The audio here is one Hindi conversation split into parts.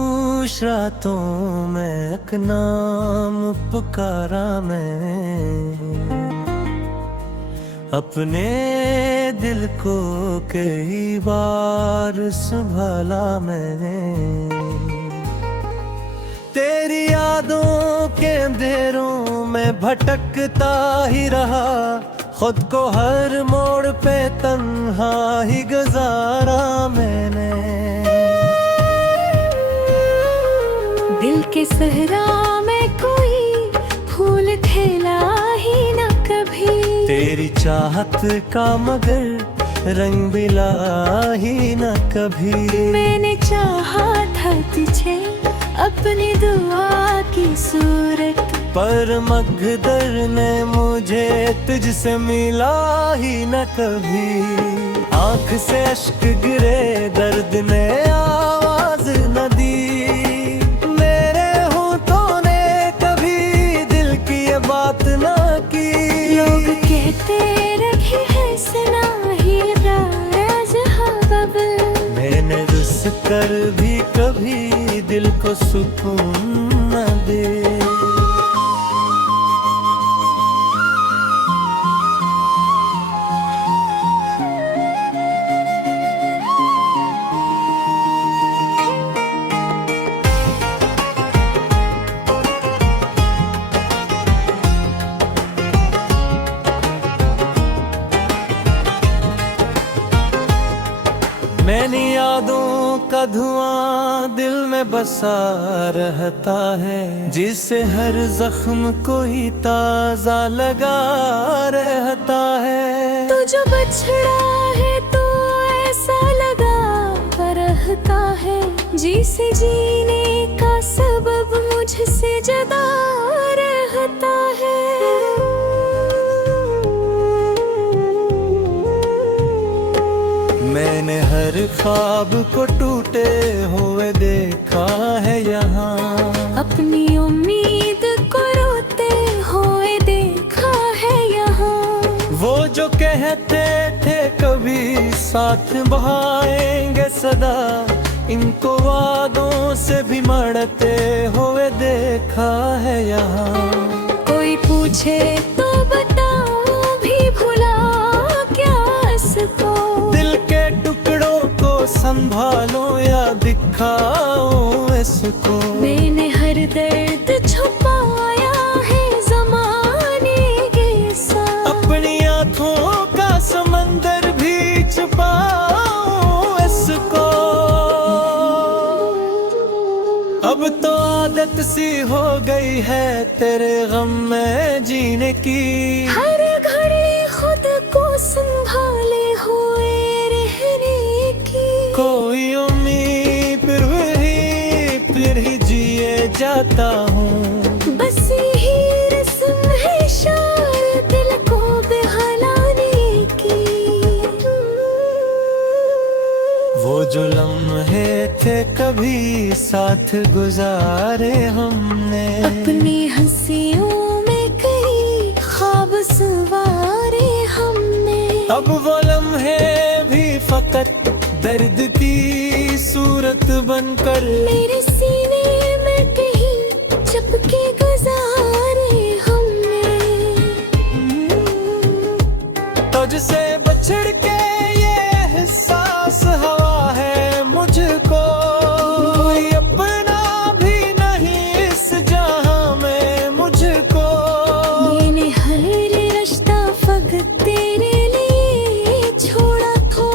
खामोश रातों में एक नाम पुकारा मैंने, अपने दिल को कई बार संभाला मैंने। तेरी यादों के अंधेरों में भटकता ही रहा, खुद को हर मोड़ पे तन्हा ही गुजारा मैंने। दिल के सहरा में कोई फूल खिला ही न कभी, तेरी चाहत का मगर रंग बिला ही न कभी। मैंने चाहा था तुझे अपनी दुआ की सूरत, पर मकदर ने मुझे तुझसे मिला ही न कभी। आंख से अश्क गिरे दर्द ने आवाज न दी, मेरे होठों ने कभी दिल की ये बात न की। लोग कहते रहे है सना ही राज बबल, मैंने रुस कर भी कभी दिल को सुकून न दे। मैंने यादों का धुआं दिल में बसा रहता है, जिससे हर जख्म कोई ताजा लगा रहता है। तो जो बछड़ा है तो ऐसा लगा रहता है, जिसे जीने का सबब मुझसे जुदा रहता है। मैंने हर ख्वाब को टूटे हुए देखा है यहाँ, अपनी उम्मीद को रोते हुए देखा है यहाँ। वो जो कहते थे कभी साथ बहाएंगे सदा, इनको वादों से भी मरते हुए देखा है यहाँ। कोई पूछे तो बताओ भी भुला क्या इसको, दिल के टुकड़ों को संभालो या दिखाओ इसको। मैंने हर दर्द छुपाया है ज़माने के साथ, अपनी आँखों का समंदर भी छुपाओ इसको। अब तो आदत सी हो गई है तेरे गम में जीने की, हर घड़ी खुद को संभाले हुए रहने की। कोई उम्मीद फिर ही जिए जाता हूँ। बस यही रस्म है शायद दिल को बहलाने की। वो जो लम्हे थे कभी साथ गुजारे हमने, अपनी हंसियों में कई ख्वाब सवारे हमने। अब वो लम्हे भी फकत दर्द की सूरत बनकर मेरे सीने में कहीं चपके गुजारे हमने। तुझसे बछड़ के ये एहसास हवा है मुझको, कोई अपना भी नहीं इस जहां में मुझको। मैंने हर रिश्ता फकत तेरे लिए छोड़ा था,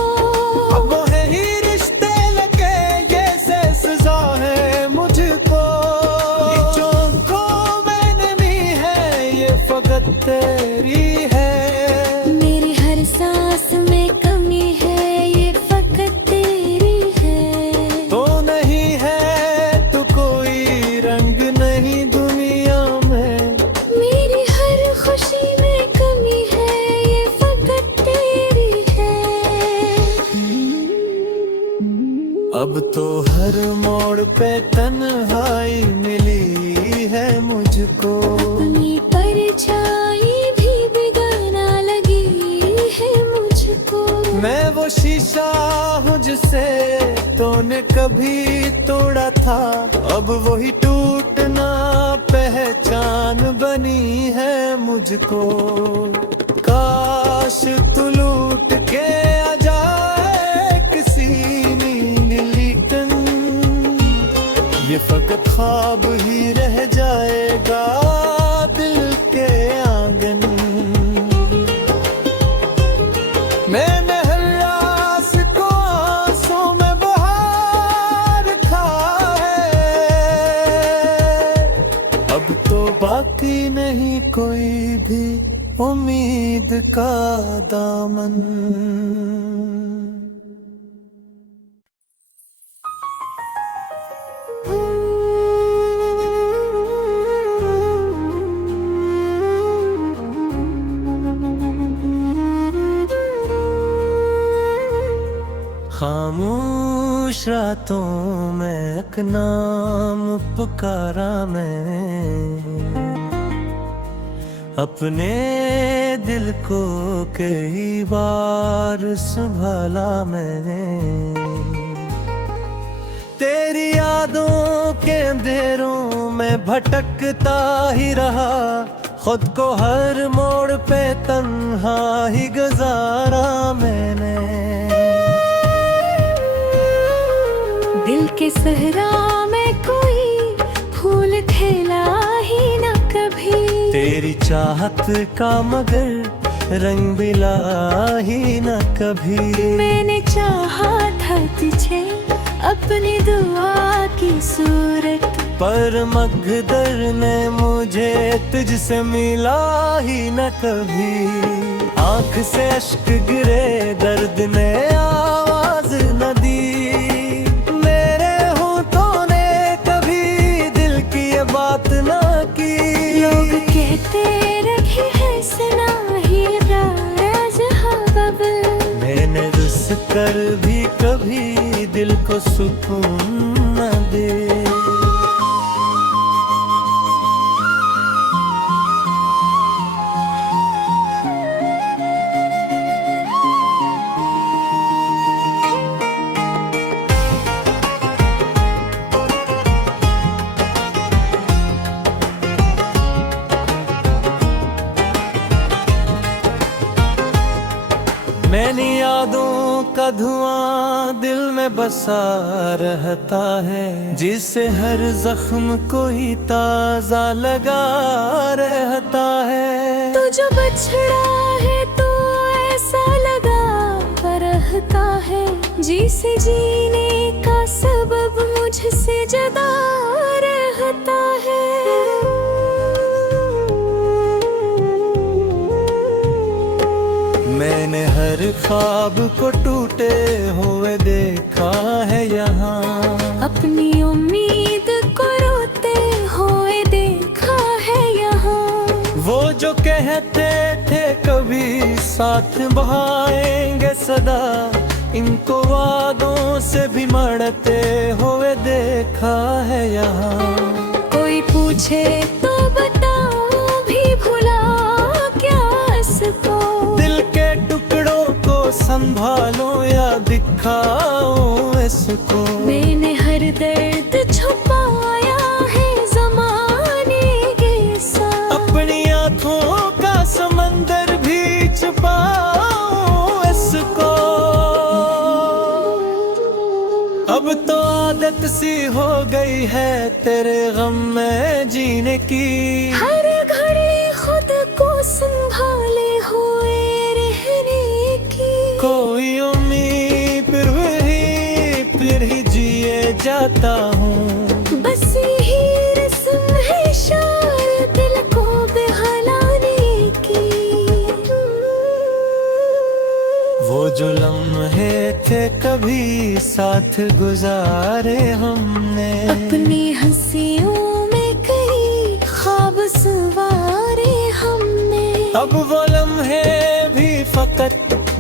अब है ही रिश्ते लगे ये से सजा है मुझको। ये जो में नहीं है ये फकत तेरी है, मेरी हर सांस में कमी है ये फकत तेरी है। तो नहीं है तो कोई रंग नहीं दुनिया में, मेरी हर खुशी में कमी है ये फकत तेरी है। अब तो हर मोड़ पे तन्हाई मिली है मुझको। अपनी परछाई भी बेगाना लगी है मुझको। मैं वो शीशा हूँ जिसे तूने कभी तोड़ा था, था, अब वही टूटना पहचान बनी है मुझको। काश तू लूट के आ जाए किसी नीली टन, ये फकत ख्वाब ही रह जाएगा दिल के आंगन। मैंने हर रास को आंसू में बहा रखा है, अब तो बाकी नहीं कोई भी उम्मीद का दामन। खामोश रातों में एक नाम पुकारा मैंने, अपने दिल को कई बार संभाला मैंने। तेरी यादों के अंधेरों में भटकता ही रहा, खुद को हर मोड़ पे तन्हा ही गुजारा मैंने। दिल के सहरा में कोई फूल खिला ही न कभी, तेरी चाहत का मगर रंग बिला ही न कभी। मैंने चाहा था तुझे अपनी दुआ की सूरत, पर मगदर ने मुझे तुझसे मिला ही न कभी। आंख से अश्क गिरे दर्द ने आवाज न दी, मेरे होठों ने कभी दिल की ये बात न की। लोग कहते रहे है सना ही राज बबल, मैंने रुस कर भी कभी दिल को सुकून न दे। मैंने यादों का धुआं दिल में बसा रहता है, जिससे हर जख्म कोई ताजा लगा रहता है। तो जो बछड़ा है तो ऐसा लगा रहता है, जिसे जीने का सबब मुझसे जुदा रहता है। मैंने हर ख्वाब को टूटे हुए देखा है यहाँ, अपनी उम्मीद को रोते हुए देखा है यहाँ। वो जो कहते थे कभी साथ बहाएंगे सदा, इनको वादों से भी मरते हुए देखा है यहाँ। कोई पूछे तो बताओ भी भुला क्या इसको, दिल के टुकड़ों को संभालो या दिखाओ इसको। मैंने हर दर्द छुपाया है ज़माने के साथ, अपनी आँखों का समंदर भी छुपाओ इसको। अब तो आदत सी हो गई है तेरे गम में जीने की, हर घड़ी खुद को संभाले हुए रहने की। कोई उम्मीद फिर ही जिए जाता हूँ। बस यही रस्म है शार दिल को बहलाने की। वो जो लम्हे थे कभी साथ गुजारे हमने, अपनी हंसियों में कई ख्वाब सवारे हमने। अब वो लम्हे भी फकत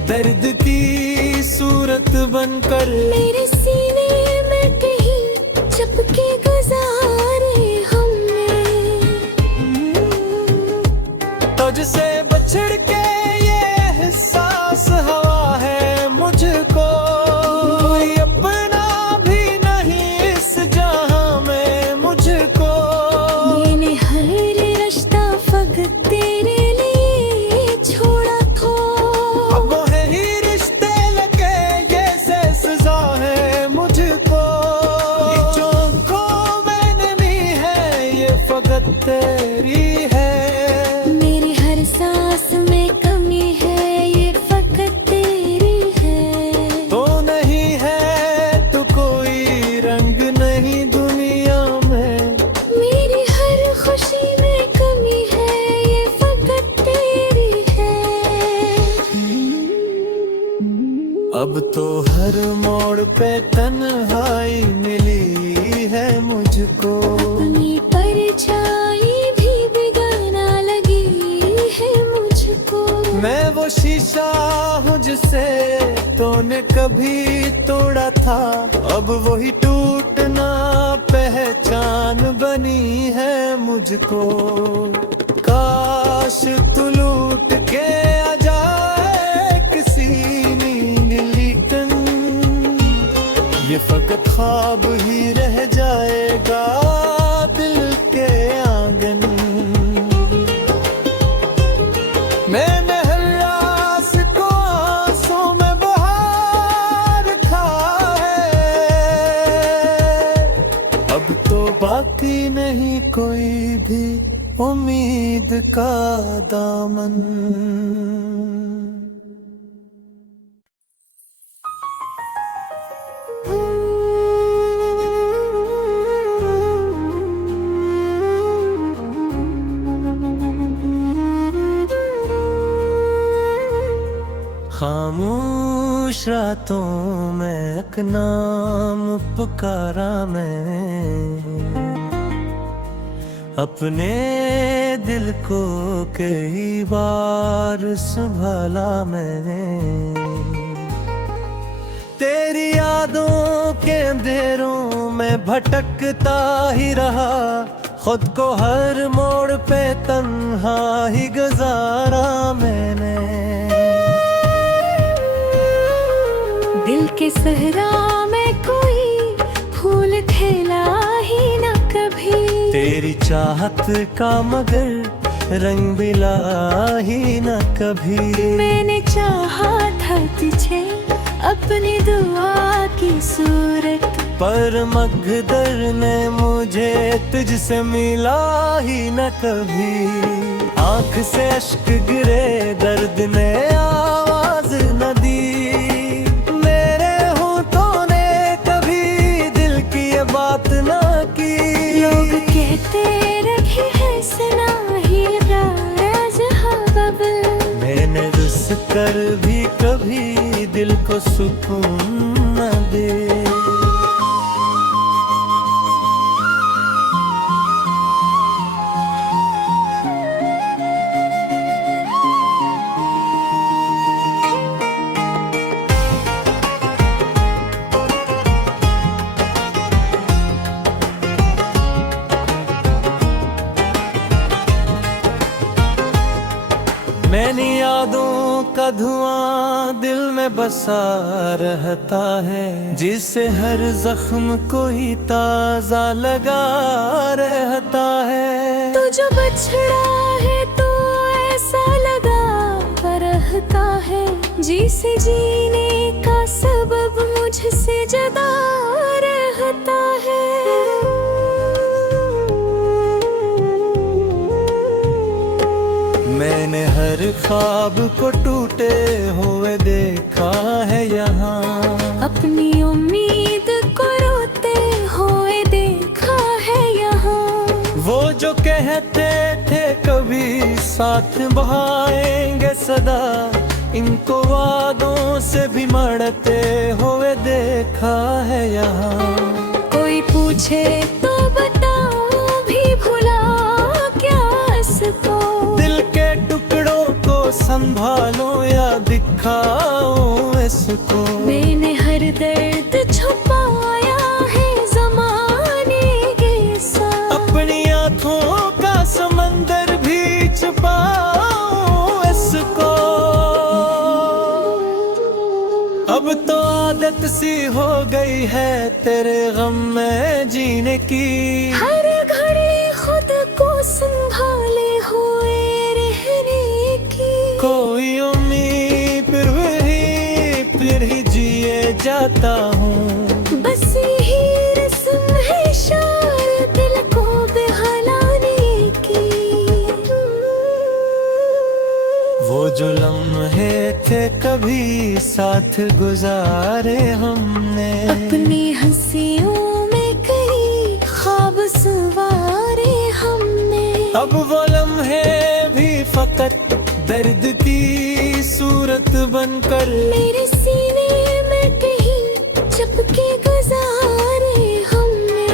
दर्द की सूरत बनकर मेरे सीने में कहीं चपके गुजारे हमने। तुझसे बछड़ के ये एहसास हवा है मुझको, कोई अपना भी नहीं इस जहां तेरी है। मेरी हर सांस में कमी है, ये फकत तेरी है। तो नहीं है तो कोई रंग नहीं दुनिया में। मेरी हर खुशी में कमी है, ये फकत तेरी है। अब तो हर मोड़ पे तन्हाई मिली है मुझको। अपनी परछाई भी बेगाना लगी है मुझको। मैं वो शीशा हूँ जिसे तूने कभी तोड़ा था, अब वही टूटना पहचान बनी है मुझको। काश तू लूट के आ जाए किसी नीली कन, ये फकत ख्वाब ही रह जाएगा दिल के आंगन। मैंने हर रास को आंसू में बहा रखा है, अब तो बाकी नहीं कोई भी उम्मीद का दामन। खामोश रातों में एक नाम पुकारा मैं, अपने दिल को कई बार संभाला मैंने। तेरी यादों के अंधेरों में भटकता ही रहा, खुद को हर मोड़ पे तन्हा ही गुजारा मैंने। दिल के सहरा में कोई फूल खिला ही न कभी। तेरी चाहत का मगर रंग बिला ही न कभी। मैंने चाहा था तुझे अपनी दुआ की सूरत, पर मगदर ने मुझे तुझसे मिला ही न कभी। आंख से अश्क गिरे दर्द ने आवाज न दी, मेरे होठों ने कभी दिल की ये बात न की। लोग कहते रहे है सना ही राज बबल, मैंने रुस कर भी कभी दिल को सुकून न दे। मैंने यादों का धुआं दिल में बसा रहता है, जिससे हर जख्म को ही ताजा लगा रहता है। तो जो बछड़ा है तो ऐसा लगा रहता है, जिसे जीने का सबब मुझसे जुदा रहता है। मैंने हर ख्वाब को टूटे हुए देखा है यहाँ, अपनी उम्मीद को रोते हुए देखा है यहाँ। वो जो कहते थे कभी साथ बहाएंगे सदा, इनको वादों से भी मरते हुए देखा है यहाँ। कोई पूछे तो बताओ भी भुला क्या इसको, दिल के टुकड़ों को संभालो या दिखाओ इसको। मैंने हर दर्द छुपाया है ज़माने के साथ, अपनी आँखों का समंदर भी छुपाओ इसको। अब तो आदत सी हो गई है तेरे गम में जीने की, हर घड़ी खुद को संभाले हुए रहने की। कोई उम्मीद फिर ही जिए जाता हूँ। बस यही रस्म है शार दिल को बहलाने भी साथ गुजारे हमने। अपनी हंसियों में कई ख्वाब सवारे हमने। अब वो लम्हे भी फकत दर्द की सूरत बनकर मेरे सीने में कहीं चपके गुजारे हमने।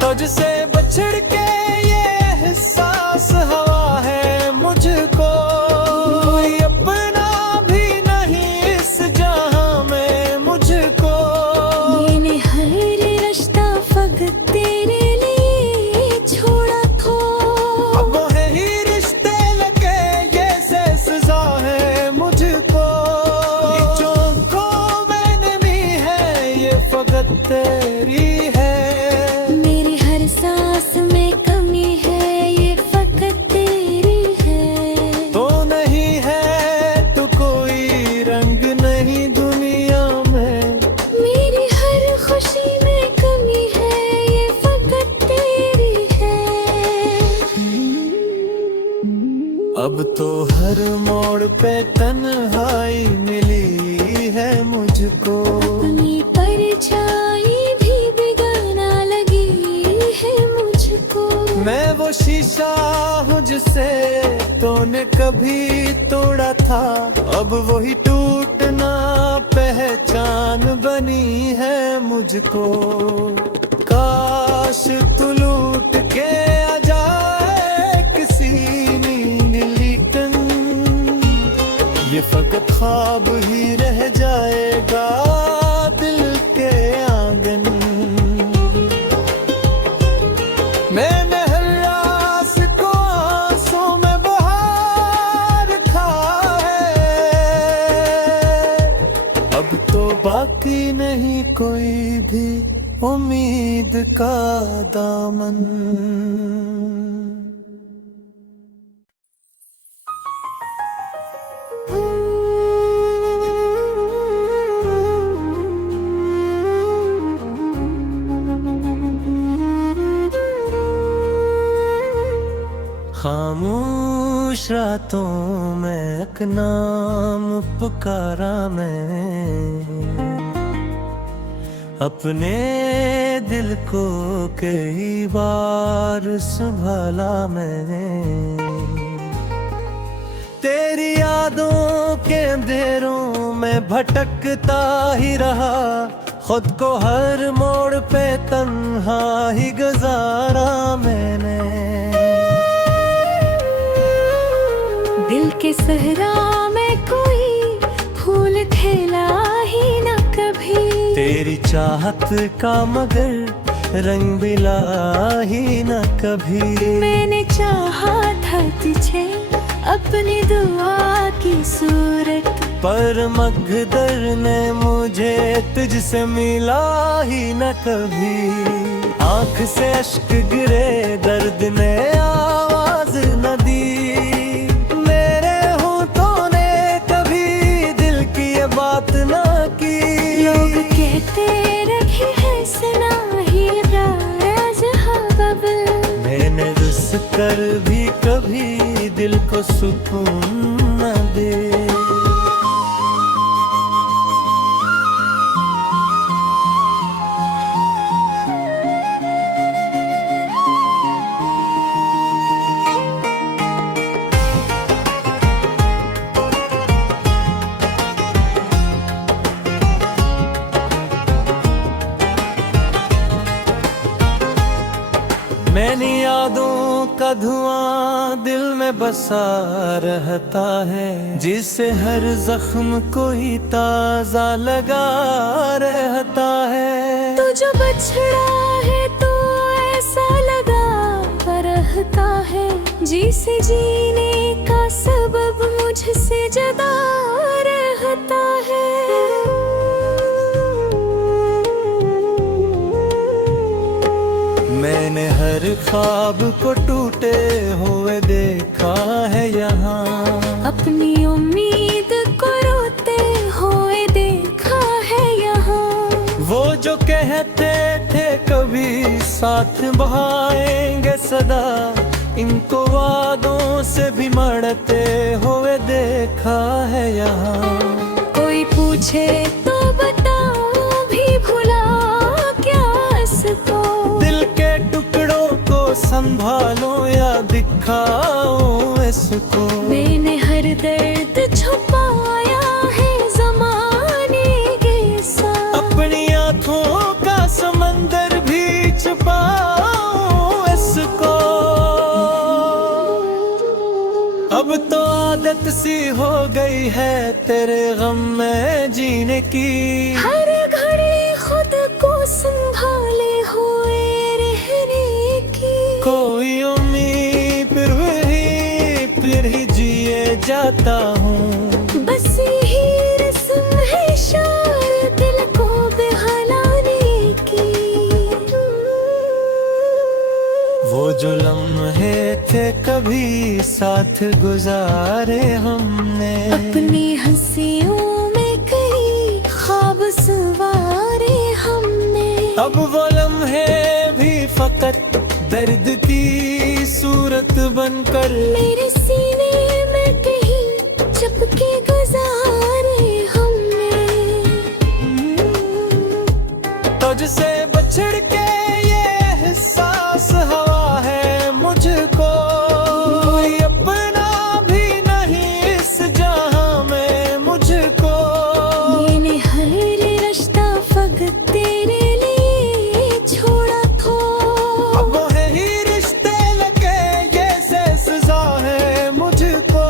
तुझसे बछड़ के ये एहसास हवा है मुझको, कोई अपना भी नहीं इस जहां में मुझको। मैंने हर रिश्ता फकत तेरे लिए छोड़ा था। अब है ही रिश्ते लगे ये से सजा है मुझको। ये जो आँखों मैंने ली है ये फकत तेरी है। मेरी हर सांस में कमी है ये फकत तेरी है। तो नहीं है तो कोई रंग नहीं दुनिया में। मेरी हर खुशी में कमी है ये फकत तेरी है। अब तो हर मोड़ पे तन्हाई मिली है मुझको। अपनी परछाई भी बेगाना लगी है मुझको। मैं वो शीशा हूँ जिसे तूने कभी तोड़ा था, अब वही टूटना पहचान बनी है मुझको। काश तू लूट के आ जाए किसी नीली टन, ये फकत ख्वाब ही रह जाएगा दिल के आंगन। मैंने हर रास को आंसू में बहा रखा है, अब तो बाकी नहीं कोई भी उम्मीद का दामन। खामोश रातों में एक नाम पुकारा मैं, अपने दिल को कई बार संभाला मैंने। तेरी यादों के अंधेरों में भटकता ही रहा, खुद को हर मोड़ पे तन्हा ही गुजारा मैंने। दिल के सहरा में कोई फूल खिला ही न कभी। तेरी चाहत का मगर रंग बिला ही न कभी। मैंने चाहा था तुझे अपनी दुआ की सूरत, पर मगदर ने मुझे तुझसे मिला ही न कभी। आंख से अश्क गिरे दर्द ने आवाज न दी, मेरे होठों ने कभी दिल की ये बात न की। लोग कहते रहे है सना ही राज बबल, मैंने रुस कर भी कभी दिल को सुकून न दे। मैंने यादों का धुआं दिल में बसा रहता है, जिसे हर जख्म कोई ताजा लगा रहता है। तो जो बछड़ा है तो ऐसा लगा रहता है, जिसे जीने का सबब मुझसे जुदा रहता है। मैंने हर ख्वाब को टूटे हुए देखा है यहाँ, अपनी उम्मीद को रोते हुए देखा है यहाँ। वो जो कहते थे कभी साथ बहाएंगे सदा, इनको वादों से भी मरते हुए देखा है यहाँ। कोई पूछे तो बताओ भी भुला क्या इसको, दिल के टुकड़ों को संभालो या दिखाओ इसको। मैंने हर दर्द छुपाया है ज़माने के साथ, अपनी आँखों का समंदर भी छुपाओ इसको। अब तो आदत सी हो गई है तेरे गम में जीने की, हर घड़ी खुद को संभाले हुए रहने की। कोई उम्मीद फिर ही जिए जाता हूँ। बस यही रस्म है शायद दिल को बहलाने की। वो जो लम्हे थे कभी साथ गुजारे हमने, अपनी हंसियों में कई ख्वाब सवारे हमने। अब वो लम्हे भी फकत दर्द की सूरत बनकर मेरे सीने में कहीं चपके गुजारे हमने। तुझसे बछड़ के ये एहसास हवा है मुझको, कोई अपना भी नहीं इस जहां में मुझको। मैंने हर रिश्ता फकत तेरे लिए छोड़ा था, अब है ही रिश्ते लगे ये से सजा है मुझको।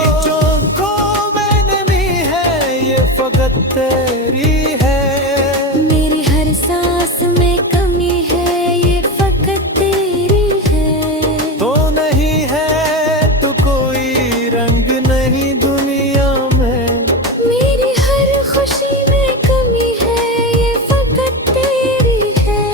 ये जो को मैंने ली है ये फकत तेरी है। मेरी हर सांस में कमी है ये फकत तेरी है। तो नहीं है तो कोई रंग नहीं दुनिया में, मेरी हर खुशी में कमी है ये फकत तेरी है।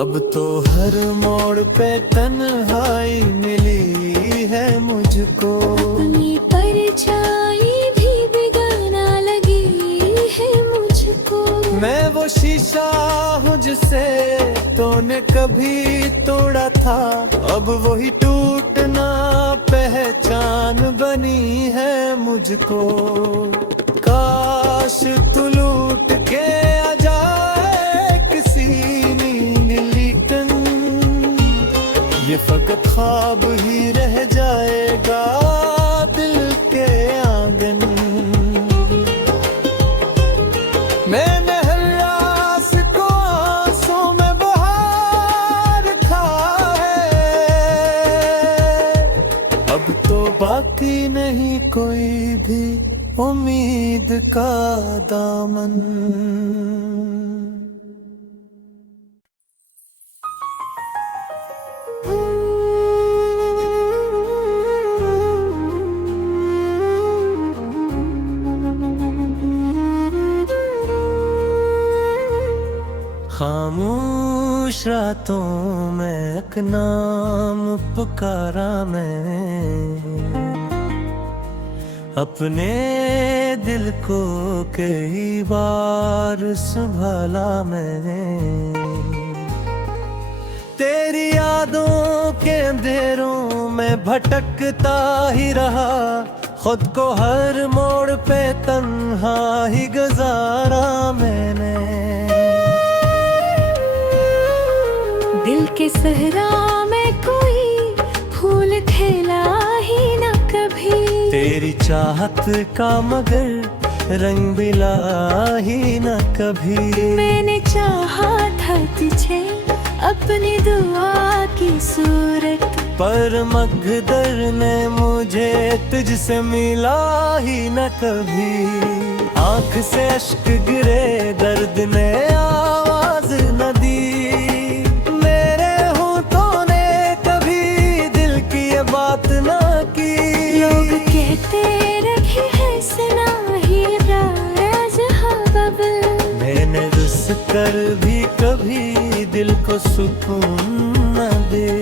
अब तो हर मोड़ पे तन्हाई मिली है मुझको। अपनी परछाई भी बेगाना लगी है मुझको। मैं वो शीशा हूँ जिसे तूने कभी तोड़ा था, अब वही टूटना पहचान बनी है मुझको। काश तू लूट के आ जाए किसी नीली कन, ये फकत ख्वाब ही रह जाएगा दिल के आंगन। मैंने हर रास को आंसू में बहा रखा है, अब तो बाकी नहीं कोई भी उम्मीद का दामन। खामोश रातों में एक नाम पुकारा मैं, अपने दिल को कई बार संभाला मैंने। तेरी यादों के अंधेरों में भटकता ही रहा, खुद को हर मोड़ पे तन्हा ही गुजारा मैंने। दिल के सहरा में कोई फूल खिला ही न कभी, तेरी चाहत का मगर रंग बिला ही न कभी। मैंने चाहा था तुझे अपनी दुआ की सूरत, पर मगदर ने मुझे तुझसे मिला ही न कभी। आंख से अश्क गिरे दर्द ने आवाज न दी, मेरे होठों ने कभी दिल की ये बात न की। लोग कहते रखे है सना ही राज बबल, मैंने रुस कर भी कभी दिल को सुकून न दे।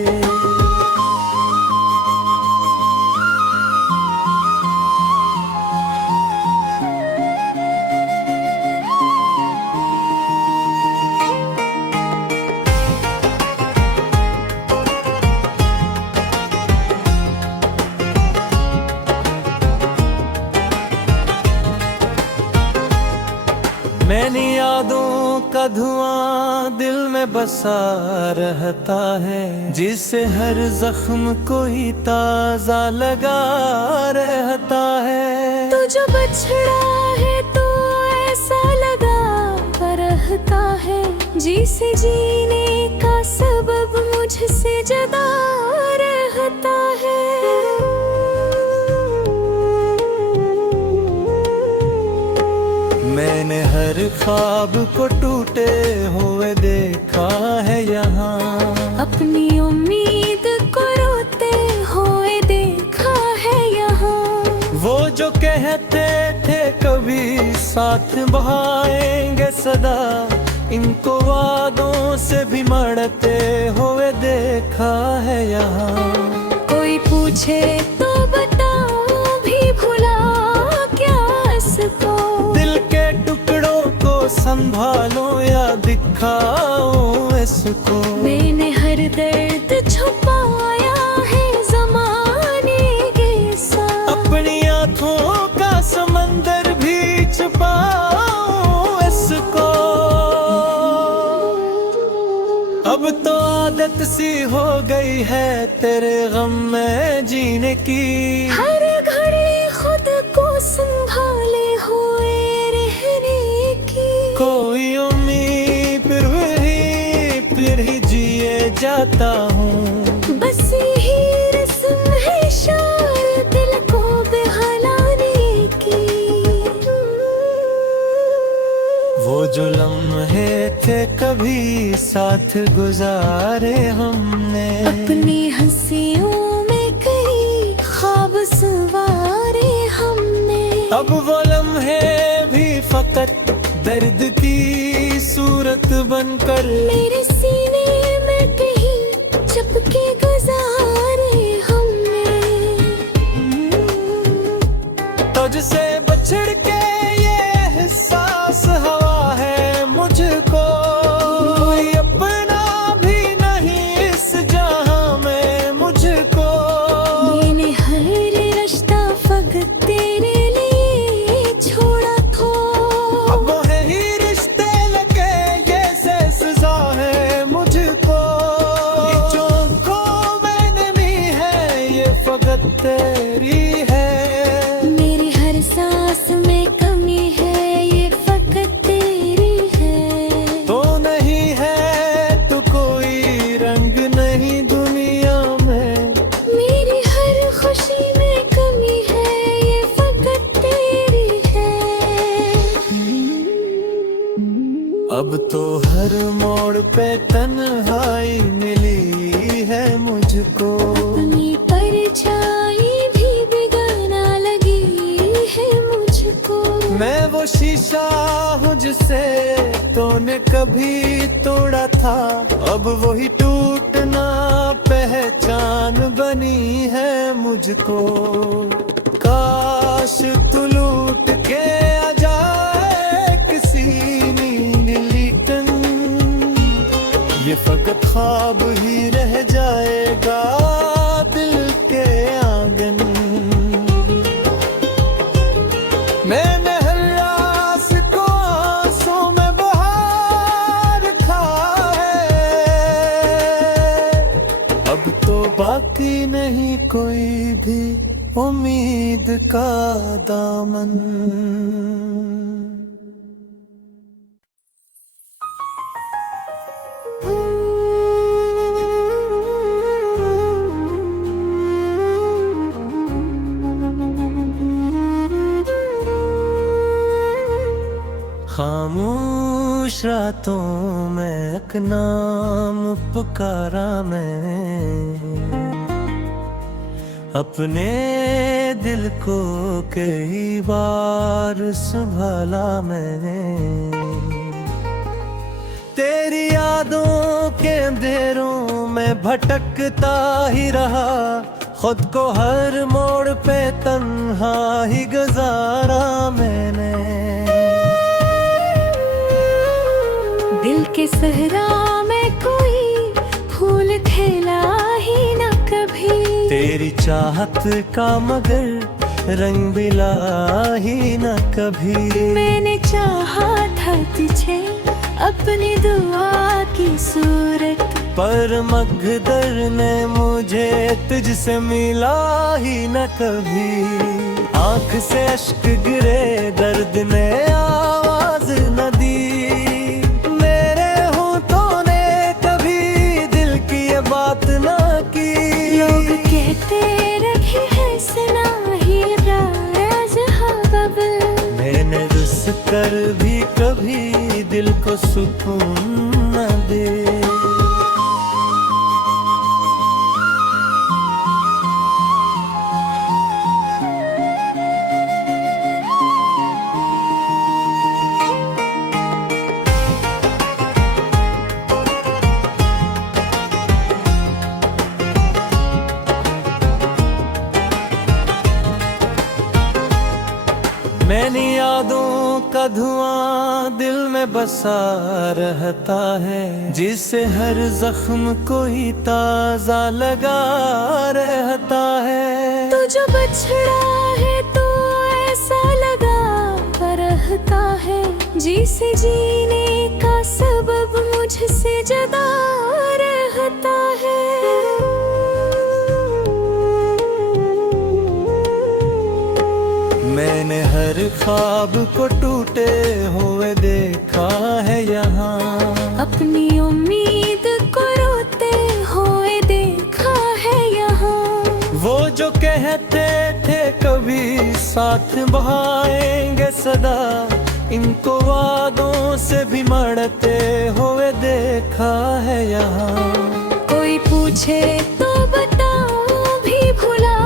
पुरानी यादों का धुआं दिल में बसा रहता है, जिससे हर जख्म कोई ताजा लगा रहता है। तो जो बछड़ा है तो ऐसा लगा रहता है, जिसे जीने का सबब मुझसे जुदा रहता है। मैंने हर ख्वाब को टूटे हुए देखा है यहाँ, अपनी उम्मीद को रोते हुए देखा है यहाँ। वो जो कहते थे कभी साथ बहाएंगे सदा, इनको वादों से भी मरते हुए देखा है यहाँ। कोई पूछे तो बताओ भी भुला क्या इसको, दिल के टुकड़ों को संभालो या दिखाओ इसको। मैंने हर दर्द छुपाया है ज़माने के साथ, अपनी आँखों का समंदर भी छुपाओ इसको। अब तो आदत सी हो गई है तेरे गम में जीने की, हर घड़ी खुद को संभाले हुए रहने की। कोई उम्मीद फिर ही जिए जाता हूँ, बस यही रस्म है शायद दिल को बहलाने की। वो जो लम्हे थे कभी साथ गुजारे हमने, अपनी हंसियों में कई ख्वाब सवारे हमने। अब वो लम्हे भी फकत दर्द की सूरत बनकर मेरे सीने में कहीं चपके गुजारे हमने। तुझसे बछड़ के ये एहसास हवा है मुझको, कोई अपना भी नहीं इस जहां में मुझको। मैंने हर रिश्ता फकत तेरे लिए छोड़ा था, अब ही रिश्ते लगे ये से सजा है मुझको। ये जो आँखों में नमी है ये फकत तेरी है, मेरी हर सांस में कमी है ये फकत तेरी है। तो नहीं है तो कोई रंग नहीं दुनिया में, मेरी हर खुशी में कमी है ये फकत तेरी है। अब तो हर मोड़ पे तन्हाई मिली है मुझको। अपनी परछाई भी बेगाना लगी है मुझको। मैं वो शीशा हूँ जिसे तूने कभी तोड़ा था, अब वही टूटना पहचान बनी है मुझको। काश तू लूट के आ जाए किसी नीली टन, ये फकत ख्वाब ही रह जाएगा दिल के आंगन। मैंने हर रास को आंसू में बहा रखा है, अब तो बाकी नहीं कोई भी उम्मीद का दामन। खामोश रातों में एक नाम पुकारा मैं, अपने दिल को कई बार संभाला मैंने। तेरी यादों के अंधेरों में भटकता ही रहा, खुद को हर मोड़ पे तन्हा ही गुजारा मैंने। दिल के सहरा में कोई फूल खिला ही न कभी, तेरी चाहत का मगर रंग बिला ही न कभी। मैंने चाहा था तुझे अपनी दुआ की सूरत। पर मगदर ने मुझे तुझसे मिला ही न कभी। आंख से अश्क गिरे दर्द ने आवाज न दी। मेरे होठों ने कभी दिल की ये बात न की। लोग कहते रहे है सना ही राज बबल। मैंने रुस कर भी कभी दिल को सुकून न दे। मैंने यादों का धुआं दिल में बसा रहता है। जिसे हर जख्म कोई ताजा लगा रहता है। तो जो बछड़ा है तो ऐसा लगा रहता है। जिसे जीने का सबब मुझसे जुदा रहता है। मैंने हर ख्वाब को टूटे हुए देखा है यहाँ। अपनी उम्मीद को रोते हुए देखा है यहाँ। वो जो कहते थे कभी साथ बहाएंगे सदा। इनको वादों से भी मरते हुए देखा है यहाँ। कोई पूछे तो बताओ भी भुला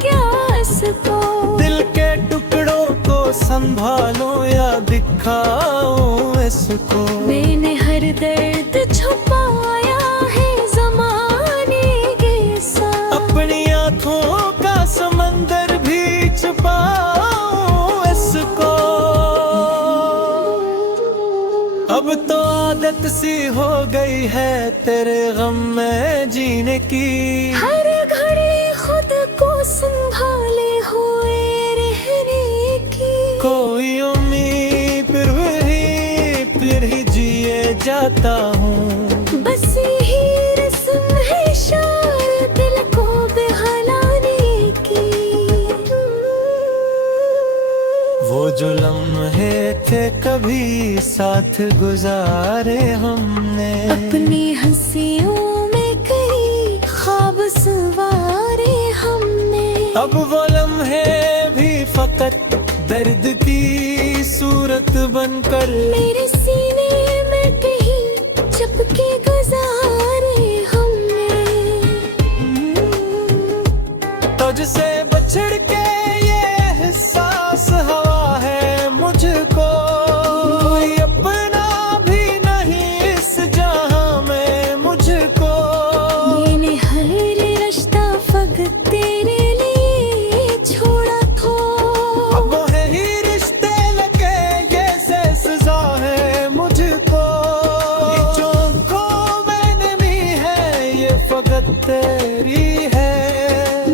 क्या इसको। दिल के टुकड़ों को संभालो या दिखाओ इसको। मैंने हर दर्द छुपाया है ज़माने के साथ। अपनी आँखों का समंदर भी छुपाओ इसको। अब तो आदत सी हो गई है तेरे गम में जीने की। हर घड़ी खुद को संभाले हुए रहने की। कोई उम्मीद फिर ही जिए जाता हूँ। बस यही रस्म है शायद दिल को बहलाने की। वो जो लम्हे थे कभी साथ गुजारे हमने। अपनी हंसियों में कई ख्वाब सवारे हमने। अब वो लम्हे भी फकत दर्द की सूरत बनकर मेरे सीने में कहीं चपके गुजारे हमने। तुझसे बछड़ के ये एहसास हवा है मुझको। कोई अपना भी नहीं इस जहां में मुझको। मैंने हर रिश्ता फकत तेरे लिए छोड़ा था। अब है ही रिश्ते लगे ये से सजा है मुझको। ये जो को मैंने भी है ये फकत तेरी है।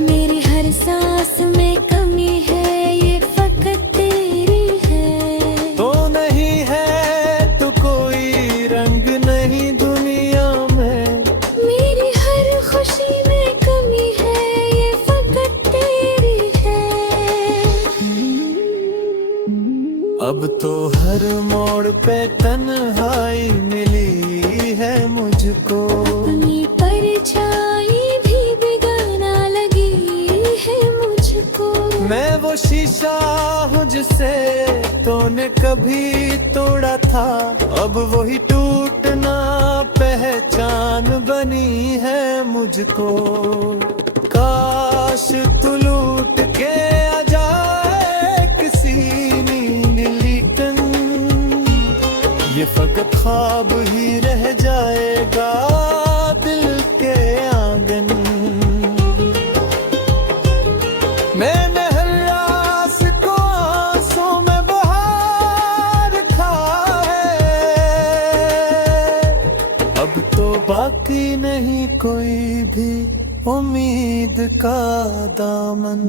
मेरी हर सांस में कमी है ये फकत तेरी है। तो नहीं है तो कोई रंग नहीं दुनिया में। मेरी हर खुशी में कमी है ये फकत तेरी है। अब तो हर मोड़ पे तन्हाई मिली है मुझको। अपनी परछाई भी बेगाना लगी है मुझको। मैं वो शीशा हूँ जिसे तूने कभी तोड़ा था। अब वही टूटना पहचान बनी है मुझको। काश तू लूट के आ जाए किसी नीली कन। ये फकत ख्वाब ही रह जाएगा दिल के आंगन। मैंने हर रास को आंसू में बहा रखा है। अब तो बाकी नहीं कोई भी उम्मीद का दामन।